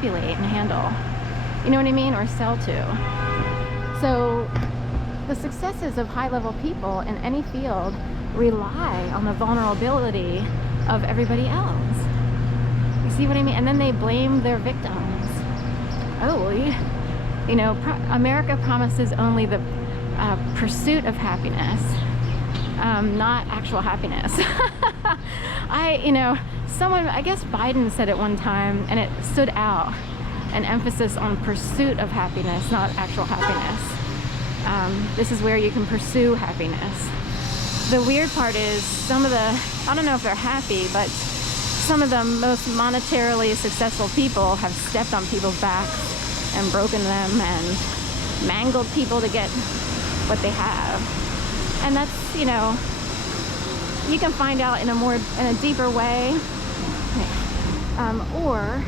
manipulate and handle. You know what I mean? Or sell to. So the successes of high-level people in any field rely on the vulnerability of everybody else. You see what I mean? And then they blame their victims. Oh, well, you know, America promises only the pursuit of happiness, not actual happiness. I guess Biden said it one time, and it stood out, an emphasis on pursuit of happiness, not actual happiness. This is where you can pursue happiness. The weird part is I don't know if they're happy, but some of the most monetarily successful people have stepped on people's backs and broken them and mangled people to get what they have. And that's, you know, you can find out in a deeper way, or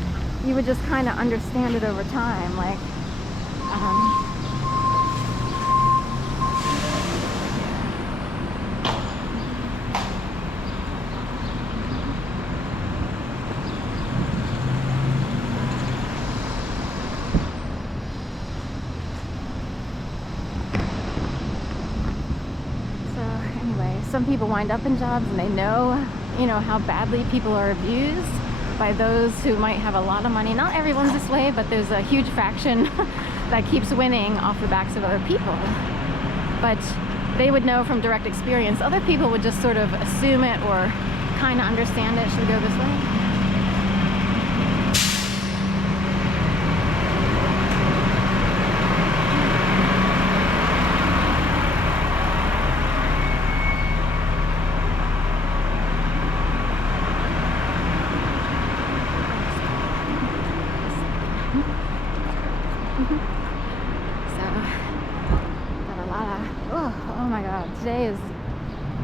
you would just kind of understand it over time, like, some people wind up in jobs and they know, you know, how badly people are abused by those who might have a lot of money. Not everyone's this way, but there's a huge faction that keeps winning off the backs of other people. But they would know from direct experience. Other people would just sort of assume it or kind of understand it. Should we go this way?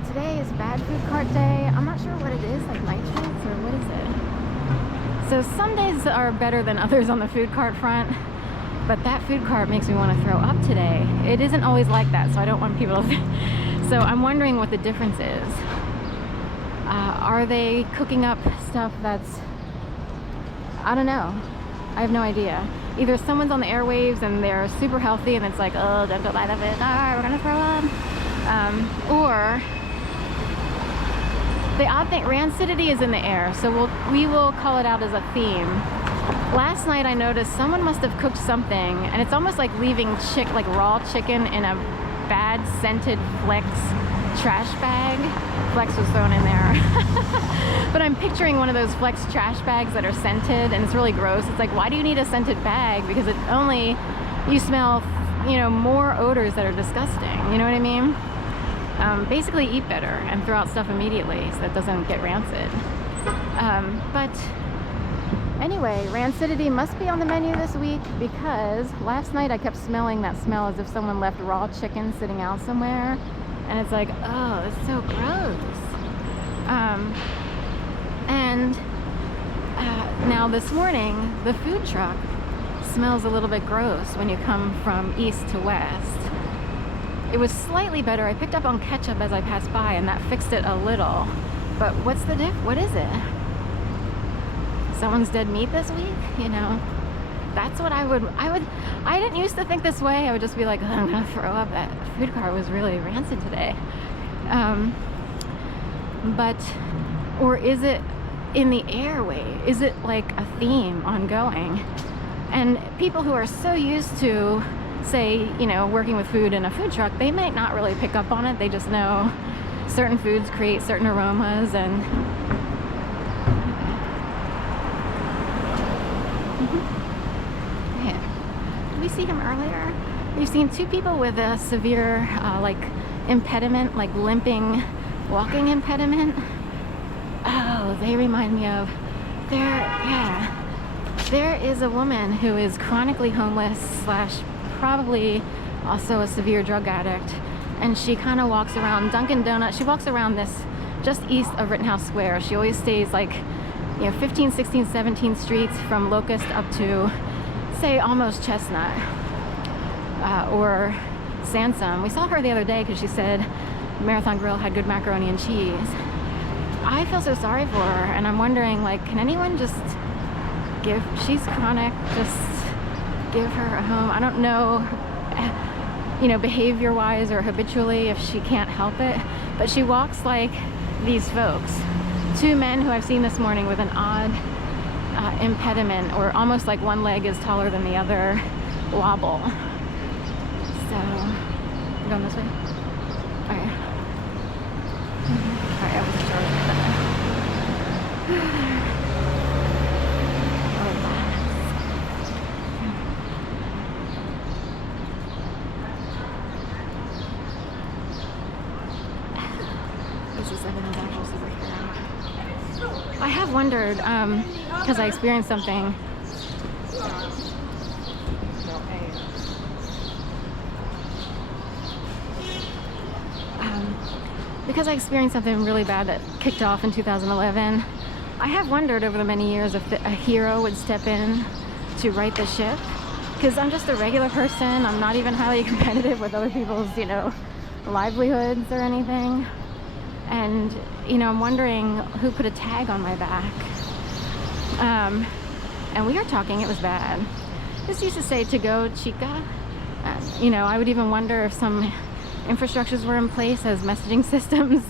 Today is bad food cart day. I'm not sure what it is, like nitrates or what is it? So some days are better than others on the food cart front, but that food cart makes me want to throw up today. It isn't always like that, so I don't want people to so I'm wondering what the difference is. Are they cooking up stuff that's, I don't know. I have no idea. Either someone's on the airwaves and they're super healthy and it's like, oh, don't go by that bit, we're gonna throw up. Or the odd thing, rancidity is in the air, so we will call it out as a theme. Last night I noticed someone must have cooked something, and it's almost like leaving like raw chicken in a bad scented Flex trash bag. Flex was thrown in there. But I'm picturing one of those Flex trash bags that are scented, and it's really gross. It's like, why do you need a scented bag? Because you smell, you know, more odors that are disgusting. You know what I mean? Basically eat better and throw out stuff immediately so that doesn't get rancid. But anyway, rancidity must be on the menu this week, because last night I kept smelling that smell as if someone left raw chicken sitting out somewhere, and it's like, oh, it's so gross. Now this morning the food truck smells a little bit gross when you come from east to west. It was slightly better. I picked up on ketchup as I passed by, and that fixed it a little. But what's the diff? What is it? Someone's dead meat this week? You know, that's what I didn't used to think this way. I would just be like, oh, I'm gonna throw up. That food cart was really rancid today. Or is it in the airway? Is it like a theme ongoing? And people who are so used to, say, you know, working with food in a food truck, they might not really pick up on it. They just know certain foods create certain aromas, and yeah. Did we see him earlier? We've seen two people with a severe like impediment, like limping walking impediment. Oh, they remind me of there is a woman who is chronically homeless / probably also a severe drug addict, and she kind of walks around Dunkin' Donuts. She walks around this just east of Rittenhouse Square. She always stays like, you know, 15, 16, 17 streets from Locust up to, say, almost Chestnut or Sansom. We saw her the other day because she said Marathon Grill had good macaroni and cheese. I feel so sorry for her, and I'm wondering, like, can anyone just she's chronic, just give her a home. I don't know, you know, behavior-wise or habitually if she can't help it, but she walks like these folks. Two men who I've seen this morning with an odd impediment, or almost like one leg is taller than the other, wobble. So, we're going this way? Okay. Alright, I wasn't sure. This is everyone's actual superhero. I have wondered, because I experienced something. Because I experienced something really bad that kicked off in 2011, I have wondered over the many years if a hero would step in to right the ship. Because I'm just a regular person. I'm not even highly competitive with other people's, you know, livelihoods or anything. And, you know, I'm wondering who put a tag on my back. And we were talking, it was bad. This used to say to go chica. You know, I would even wonder if some infrastructures were in place as messaging systems,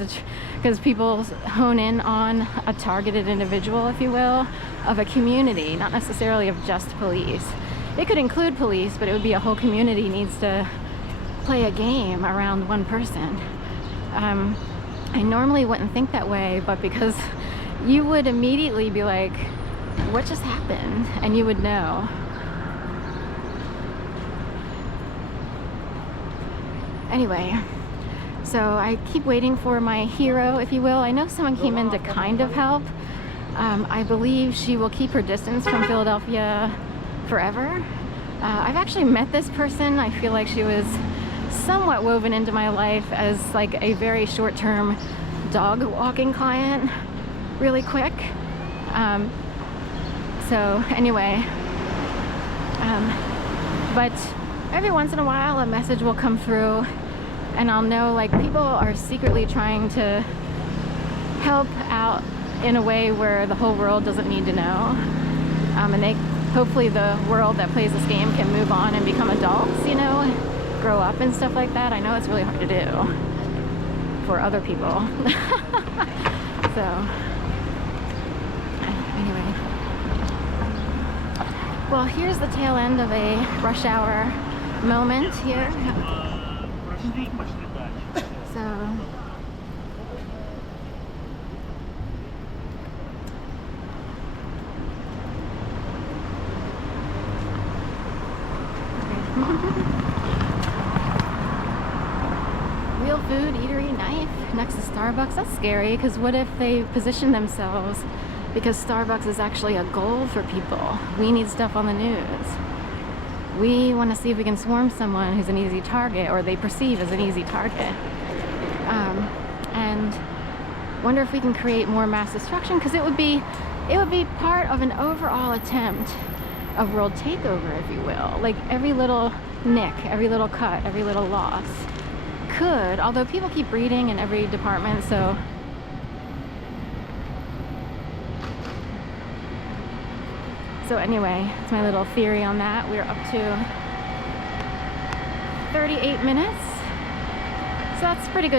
because people hone in on a targeted individual, if you will, of a community, not necessarily of just police. It could include police, but it would be a whole community needs to play a game around one person. I normally wouldn't think that way, but because you would immediately be like, what just happened? And you would know. Anyway, so I keep waiting for my hero, if you will. I know someone came in to kind of help. I believe she will keep her distance from Philadelphia forever. I've actually met this person. I feel like she was somewhat woven into my life as like a very short-term dog walking client, really quick. So anyway, but every once in a while a message will come through and I'll know like people are secretly trying to help out in a way where the whole world doesn't need to know. And they hopefully the world that plays this game can move on and become adults, you know, grow up and stuff like that. I know it's really hard to do for other people. So anyway, well, here's the tail end of a rush hour moment here. So real food, eatery, knife next to Starbucks. That's scary, because what if they position themselves, because Starbucks is actually a goal for people. We need stuff on the news. We want to see if we can swarm someone who's an easy target, or they perceive as an easy target. And wonder if we can create more mass destruction, because it would be part of an overall attempt of world takeover, if you will. Like every little nick, every little cut, every little loss could, although people keep breeding in every department, so anyway, it's my little theory on that. We're up to 38 minutes, so that's pretty good.